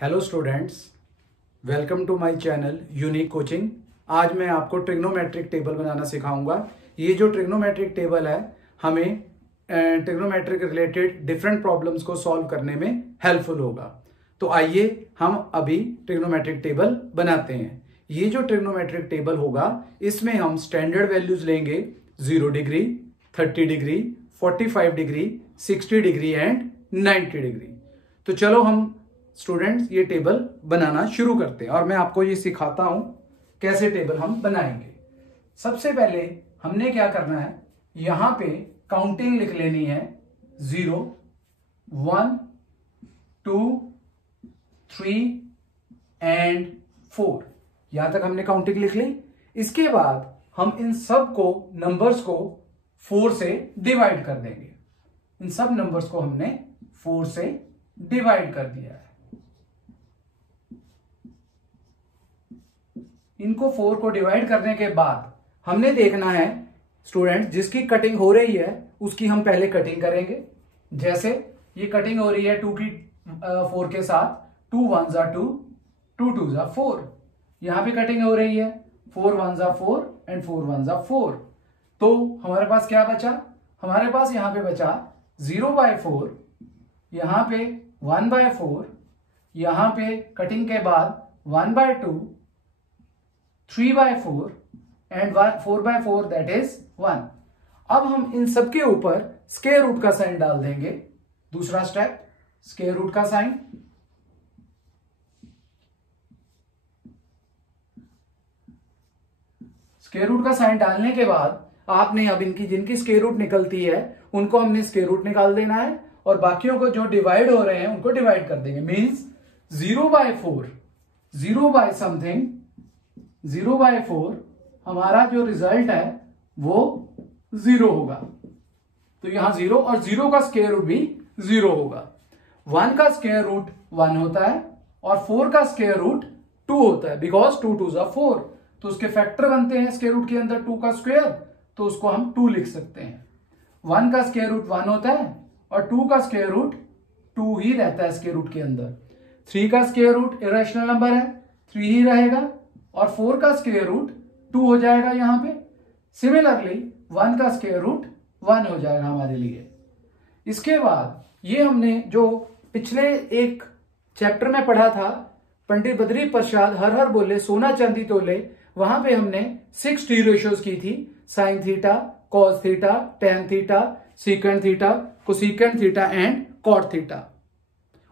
Hello students, welcome to my channel Unique Coaching. आज मैं आपको ट्रिग्नोमेट्रिक टेबल बनाना सिखाऊंगा। ये जो ट्रिग्नोमेट्रिक टेबल है हमें ट्रिग्नोमेट्रिक रिलेटेड डिफरेंट प्रॉब्लम्स को सॉल्व करने में हेल्पफुल होगा। तो आइए हम अभी ट्रिग्नोमेट्रिक टेबल बनाते हैं। ये जो ट्रिग्नोमेट्रिक टेबल होगा इसमें हम स्टैंडर्ड वैल्यूज लेंगे 0 degree, 30 degree, 45 degree, 60 degree and 90 degree. तो चलो हम स्टूडेंट्स ये टेबल बनाना शुरू करते हैं और मैं आपको ये सिखाता हूं कैसे टेबल हम बनाएंगे। सबसे पहले हमने क्या करना है, यहां पे काउंटिंग लिख लेनी है 0, 1, 2, 3 एंड 4। यहां तक हमने काउंटिंग लिख ली। इसके बाद हम इन सब को नंबर्स को 4 से डिवाइड कर देंगे। इन सब नंबर्स को हमने 4 से डिवाइड कर दिया है। इनको 4 को डिवाइड करने के बाद हमने देखना है स्टूडेंट जिसकी कटिंग हो रही है उसकी हम पहले कटिंग करेंगे। जैसे ये कटिंग हो रही है 2 की 4 के साथ, 2 1 जा 2, 2 2 जा 4। यहां पे कटिंग हो रही है 4 1 जा 4 एंड 4 1 जा 4। तो हमारे पास क्या बचा, हमारे पास यहां पे बचा 0/4, यहां पे 1/4, यहां पे कटिंग के बाद 1/2, 3/4 एंड 4/4 दैट इज 1। अब हम इन सबके ऊपर स्क्वायर रूट का साइन डाल देंगे। दूसरा स्टेप, स्क्वायर रूट का साइन। स्क्वायर रूट का साइन डालने के बाद आपने अब इनकी जिनकी स्क्वायर रूट निकलती है उनको हमने स्क्वायर रूट निकाल देना है और बाकियों को जो डिवाइड हो रहे हैं उनको डिवाइड कर देंगे। मींस 0/4, 0 बाय समथिंग, 0/4 हमारा जो रिजल्ट है वो 0 होगा। तो यहां 0 और 0 का स्क्वायर रूट भी 0 होगा। 1 का स्क्वायर रूट 1 होता है और 4 का स्क्वायर रूट 2 होता है, बिकॉज 2 2 जा 4। तो उसके फैक्टर बनते हैं स्क्वायर रूट के अंदर 2 का स्क्वायर, तो उसको हम 2 लिख सकते हैं। 1 का स्क्वायर रूट 1 होता है और 2 का स्क्वायर रूट 2 ही रहता है स्क्वायर रूट के अंदर। 3 का स्क्वायर रूट इरेशनल नंबर है, 3 ही रहेगा और 4 का स्क्वायर रूट 2 हो जाएगा यहां पे। सिमिलरली 1 का स्क्वायर रूट 1 हो जाएगा हमारे लिए। इसके बाद ये हमने जो पिछले एक चैप्टर में पढ़ा था, पंडित बद्री प्रसाद हर हर बोले सोना चांदी तोले, वहां पे हमने 6 टी रेशियोज की थी, sine theta, cos theta, tan theta, secant theta, cosecant theta and cot theta.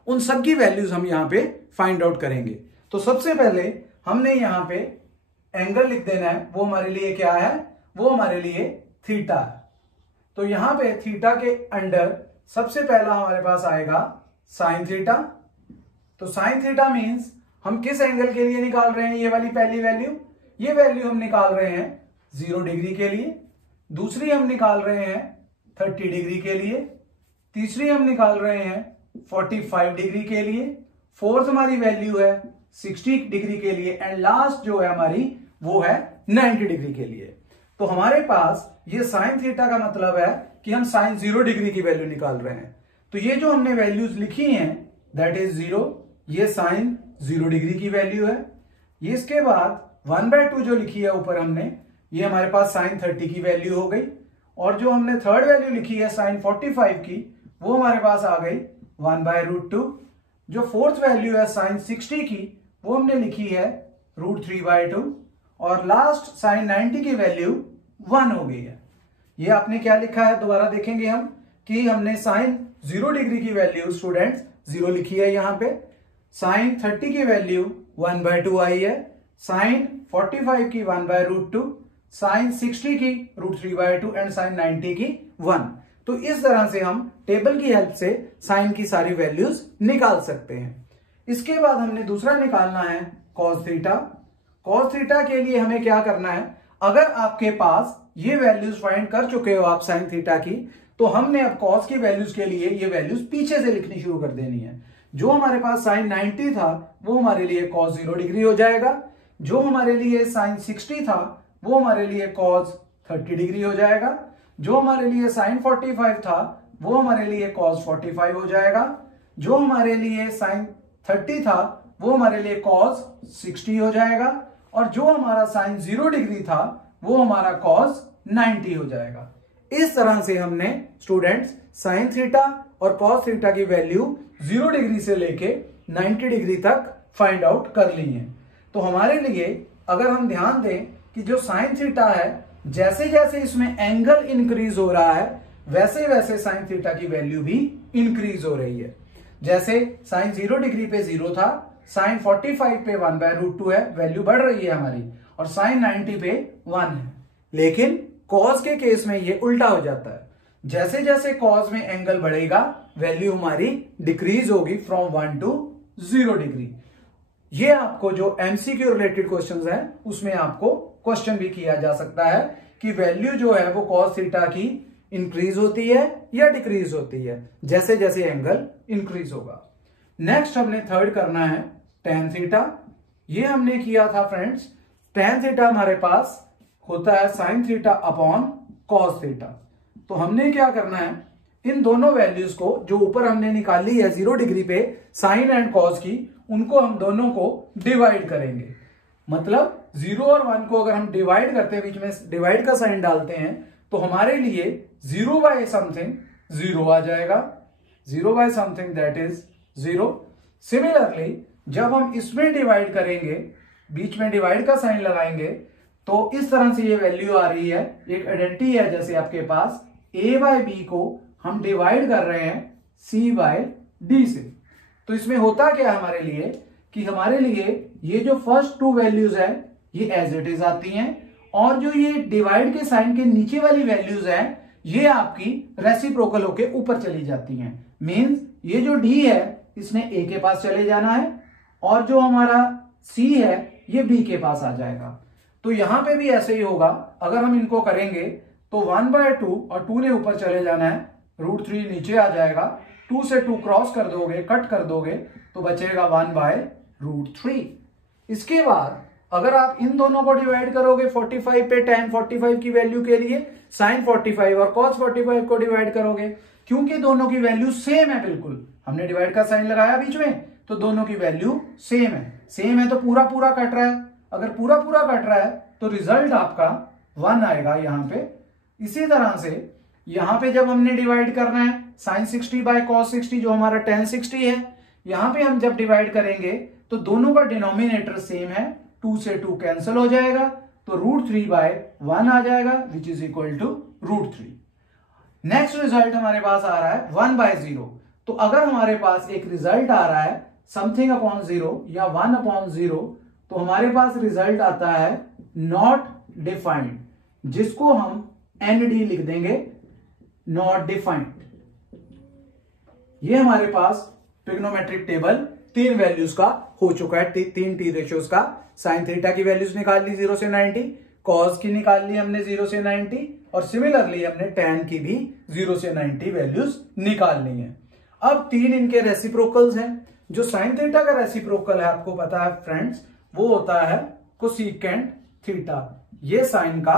उन सब की वैल्यूज हम यहां पे फाइंड आउट करेंगे। तो सबसे पहले हमने यहां पे एंगल लिख देना है, वो हमारे लिए क्या है, वो हमारे लिए थीटा है। तो यहां पे थीटा के अंडर सबसे पहला हमारे पास आएगा साइन थीटा। तो साइन थीटा मींस हम किस एंगल के लिए निकाल रहे हैं, ये वाली पहली वैल्यू, ये वैल्यू हम निकाल रहे हैं 0 डिग्री के लिए। दूसरी हम निकाल रहे हैं 30 डिग्री के लिए। तीसरी हम निकाल रहे हैं 45 डिग्री के लिए। फोर्थ हमारी वैल्यू है 60 डिग्री के लिए एंड लास्ट जो है हमारी वो है 90 डिग्री के लिए। तो हमारे पास ये साइन थीटा का मतलब है कि हम साइन 0 डिग्री की वैल्यू निकाल रहे हैं। तो ये जो हमने वैल्यूज लिखी हैं दैट इज 0, ये साइन 0 डिग्री की वैल्यू है। ये इसके बाद 1/2 जो लिखी है ऊपर हमने, ये हमारे पास साइन 30 की वैल्यू हो गई। और जो हमने थर्ड वैल्यू लिखी है साइन 45 की, वो हमारे पास आ गई 1/√2। जो फोर्थ वैल्यू है साइन 60 की, वो हमने लिखी है √3/2 और लास्ट साइन 90 की वैल्यू 1 हो गई है। ये आपने क्या लिखा है, दोबारा देखेंगे हम कि हमने साइन 0 डिग्री की वैल्यू स्टूडेंट्स 0 लिखी है यहां पे, साइन 30 की वैल्यू 1/2 आई है, साइन 45 की 1/√2, साइन 60 की √3/2 एंड साइन 90 की 1। तो इस तरह से हम टेबल की हेल्प से साइन की सारी वैल्यूज निकाल सकते हैं। इसके बाद हमने दूसरा निकालना है कॉस थीटा। कॉस थीटा के लिए हमें क्या करना है, अगर आपके पास ये वैल्यूज फाइंड कर चुके हो आप साइन थीटा की, तो हमने अब कॉस की वैल्यूज के लिए ये वैल्यूज पीछे से लिखनी शुरू कर देनी है। जो हमारे पास साइन 90 था वो हमारे लिए कॉस 0 डिग्री हो जाएगा। जो हमारे लिए साइन 60 था वो हमारे लिए कॉस 30 डिग्री हो जाएगा। जो हमारे लिए साइन 45 था वो हमारे लिए कॉस 45 हो जाएगा। जो हमारे लिए साइन 30 था वो हमारे लिए cos 60 हो जाएगा, और जो हमारा साइन 0 डिग्री था वो हमारा cos 90 हो जाएगा। इस तरह से हमने स्टूडेंट्स साइन थीटा और cos थीटा की वैल्यू 0 डिग्री से लेके 90 डिग्री तक फाइंड आउट कर ली है। तो हमारे लिए अगर हम ध्यान दें कि जो साइन थीटा है, जैसे जैसे इसमें एंगल इंक्रीज हो रहा है वैसे वैसे साइन थीटा की वैल्यू भी इंक्रीज हो रही है। जैसे साइन 0 डिग्री पे 0 था, साइन 45 पे 1/√2 है, वैल्यू बढ़ रही है हमारी, और साइन 90 पे 1 है। लेकिन कॉस के केस में ये उल्टा हो जाता है, जैसे जैसे कॉस में एंगल बढ़ेगा वैल्यू हमारी डिक्रीज होगी फ्रॉम 1 to 0 डिग्री। ये आपको जो एमसीक्यू रिलेटेड क्वेश्चंस है उसमें आपको क्वेश्चन भी किया जा सकता है कि वैल्यू जो है वो कॉस थीटा की इंक्रीज होती है या डिक्रीज होती है जैसे जैसे एंगल इंक्रीज होगा। नेक्स्ट हमने थर्ड करना है टेन थीटा। ये हमने किया था फ्रेंड्स, टेन थीटा हमारे पास होता है sine theta upon cos theta. तो हमने क्या करना है, इन दोनों वैल्यूज को जो ऊपर हमने निकाली है 0 डिग्री पे साइन एंड कॉस की, उनको हम दोनों को डिवाइड करेंगे। मतलब 0 और 1 को अगर हम डिवाइड करते हैं, बीच में डिवाइड का साइन डालते हैं, तो हमारे लिए 0 बाय समथिंग 0 आ जाएगा, 0 by something that is 0। Similarly जब हम इसमें डिवाइड करेंगे, बीच में डिवाइड का साइन लगाएंगे, तो इस तरह से ये वैल्यू आ रही है। एक आइडेंटिटी है जैसे आपके पास a बाय बी को हम डिवाइड कर रहे हैं c बाय डी से। तो इसमें होता क्या है हमारे लिए कि हमारे लिए ये जो फर्स्ट टू वैल्यूज है ये एज इट इज आती हैं, और जो ये डिवाइड के साइन के नीचे वाली वैल्यूज है ये आपकी रेसिप्रोकल होके ऊपर चली जाती हैं। मींस ये जो d है इसने a के पास चले जाना है, और जो हमारा c है ये b के पास आ जाएगा। तो यहां पे भी ऐसे ही होगा, अगर हम इनको करेंगे तो 1/2 और 2 ने ऊपर चले जाना है, √3 नीचे आ जाएगा, 2 से 2 क्रॉस कर दोगे, कट कर दोगे, तो बचेगा 1/√3। इसके बाद अगर आप इन दोनों को डिवाइड करोगे 45 पे tan 45 की वैल्यू के लिए sin 45 और cos 45 को डिवाइड करोगे, क्योंकि दोनों की वैल्यू सेम है, बिल्कुल हमने डिवाइड का साइन लगाया बीच में तो दोनों की वैल्यू सेम है। सेम है तो पूरा पूरा कट रहा है, अगर पूरा पूरा कट रहा है तो रिजल्ट आपका 1 आएगा यहां पे। इसी तरह से यहां पे जब हमने डिवाइड करना है sin 60 बाय cos 60 जो हमारा tan 60 है, यहां पे हम जब डिवाइड करेंगे तो दोनों का डिनोमिनेटर सेम है, 2 से 2 कैंसिल हो जाएगा, तो √3/1 आ जाएगा which is equal to √3। Next result हमारे पास आ रहा है 1/0। तो अगर हमारे पास एक रिजल्ट आ रहा है समथिंग अपॉन 0 या 1/0, तो हमारे पास रिजल्ट आता है नॉट डिफाइंड, जिसको हम ND लिख देंगे, नॉट डिफाइंड। ये हमारे पास ट्रिग्नोमेट्रिक टेबल 3 वैल्यूज का हो चुका है, 3 टी रेशियोज का। साइन थीटा की वैल्यूज निकाल ली 0 से 90, कॉस की निकाल ली हमने 0 से 90, और सिमिलरली हमने tan की भी 0 से 90 वैल्यूज निकाल ली है। अब 3 इनके रेसिप्रोकल्स हैं। जो साइन थीटा का रेसिप्रोकल है आपको पता है फ्रेंड्स, वो होता है कोसेकेंट थीटा, ये साइन का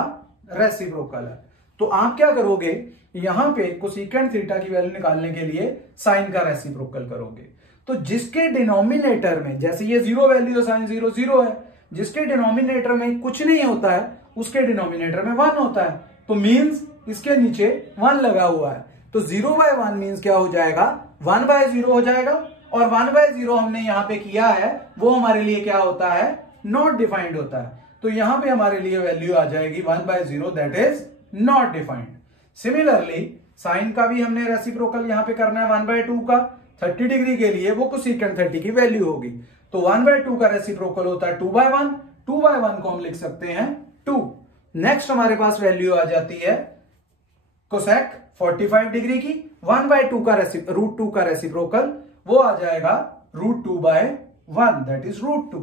रेसिप्रोकल है। तो आप क्या करोगे, यहां पे कोसेकेंट थीटा की वैल्यू निकालने के लिए साइन का रेसिप्रोकल करोगे। तो जिसके डिनोमिनेटर में, जैसे ये 0 वैल्यू है, साइन 0 0 है, जिसके डिनोमिनेटर में कुछ नहीं होता है उसके डिनोमिनेटर में 1 होता है, तो मींस इसके नीचे 1 लगा हुआ है, तो 0/1 मींस क्या हो जाएगा, 1/0 हो जाएगा। और 1/0 हमने यहां पे किया है वो हमारे लिए क्या होता है, नॉट डिफाइंड होता है। तो यहां पे हमारे लिए वैल्यू आ जाएगी 1/0 that is not defined. Similarly sign का भी हमने रेसिप्रोकल यहां पे करना है 1/2 का, 30 डिग्री के लिए वो कोसेकेंट 30 की वैल्यू होगी, तो 1/2 का रेसिप्रोकल होता है 2/1, 2/1 को हम लिख सकते हैं 2। नेक्स्ट हमारे पास वैल्यू आ जाती है कोसेक 45 डिग्री की, 1/2 का √2 का रेसिप्रोकल वो आ जाएगा √2/1 दैट इज √2।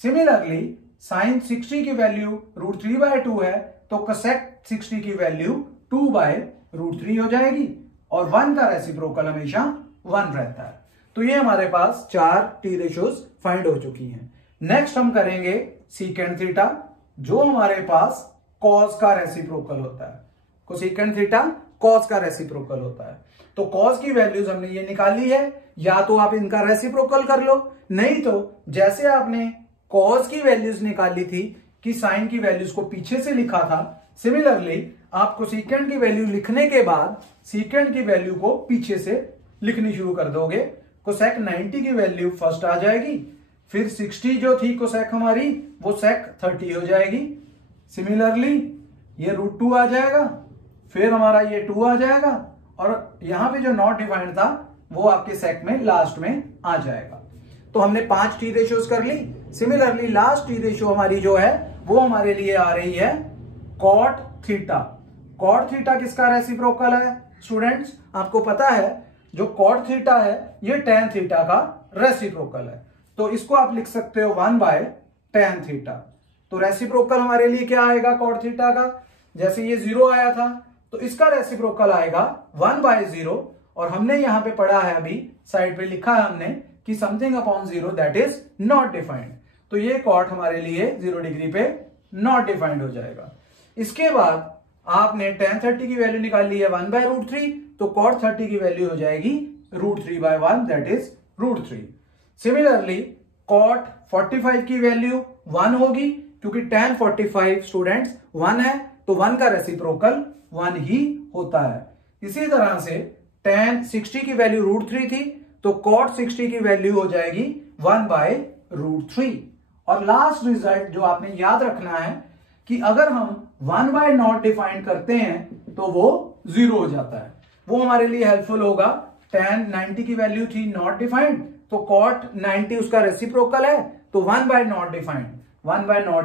सिमिलरली साइन 60 की वैल्यू √3/2 है, तो कोसेक 60 की वैल्यू 2/√3 हो जाएगी, और 1 का रेसिप्रोकल हमेशा 1 रहता है। तो ये हमारे पास 4 टी रेशियोज फाइंड हो चुकी हैं। नेक्स्ट हम करेंगे सीकेंट थीटा, जो हमारे पास कॉस का रेसिप्रोकल होता है। कोसेकेंट थीटा कॉस का रेसिप्रोकल होता है। तो कॉस की वैल्यूज हमने ये निकाली है, या तो आप इनका रेसिप्रोकल कर लो, नहीं तो जैसे आपने कॉस की वैल्यूज निकाली थी कि साइन की वैल्यूज को पीछे से लिखा था, सिमिलरली आपको सीकेंड की वैल्यू लिखने के बाद सीकेंड की वैल्यू को पीछे से लिखनी शुरू कर दोगे। कोसेक 90 की वैल्यू फर्स्ट आ जाएगी, फिर 60 जो थी कोसेक हमारी वो सेक 30 हो जाएगी। सिमिलरली ये √2 आ जाएगा, फिर हमारा ये 2 आ जाएगा, और यहां पे जो नॉट डिफाइंड था वो आपके सेक में लास्ट में आ जाएगा। तो हमने 5 टी रेशियोज कर ली। सिमिलरली लास्ट टी रेशियो हमारी जो है वो हमारे लिए आ रही है कॉट थीटा। कॉट थीटा किसका रेसिप्रोकल है स्टूडेंट्स? आपको पता है जो कॉट थीटा है ये टैन थीटा का रेसिप्रोकल है, तो इसको आप लिख सकते हो 1/tan थीटा। तो रेसिप्रोकल हमारे लिए क्या आएगा कॉट थीटा का? जैसे ये 0 आया था तो इसका रेसिप्रोकल आएगा 1/0, और हमने यहां पे पढ़ा है, अभी साइड पे लिखा है हमने कि something upon 0 that is not defined. तो ये कॉट हमारे लिए 0 डिग्री पे नॉट डिफाइंड हो जाएगा। इसके बाद आपने tan 30 की वैल्यू निकाली है 1/√3, तो cot 30 की वैल्यू हो जाएगी √3/1 दैट इज √3। सिमिलरली cot 45 की वैल्यू 1 होगी, क्योंकि tan 45 स्टूडेंट्स 1 है, तो 1 का रेसिप्रोकल 1 ही होता है। इसी तरह से tan 60 की वैल्यू √3 थी, तो cot 60 की वैल्यू हो जाएगी 1/√3। और लास्ट रिजल्ट जो आपने याद रखना है कि अगर हम 1 नॉट डिफाइंड करते हैं तो वो 0 हो जाता है, वो हमारे लिए हेल्पफुल होगा। tan 90 की वैल्यू थी नॉट डिफाइंड, तो cot 90 उसका रेसिप्रोकल है, तो 1 नॉट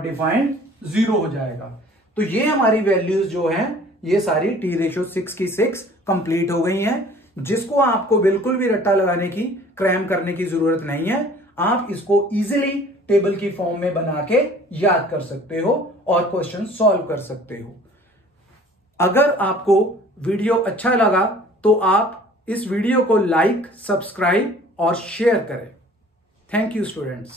डिफाइंड 0 हो जाएगा। तो ये हमारी वैल्यूज जो हैं ये सारी T/6 की 6 कंप्लीट हो गई हैं, जिसको आपको बिल्कुल भी रट्टा लगाने की, क्रैम करने की जरूरत नहीं है। आप इसको इजीली टेबल की फॉर्म में बना के याद कर सकते हो और क्वेश्चन सॉल्व कर सकते हो। अगर आपको वीडियो अच्छा लगा तो आप इस वीडियो को लाइक, सब्सक्राइब और शेयर करें। Thank you students.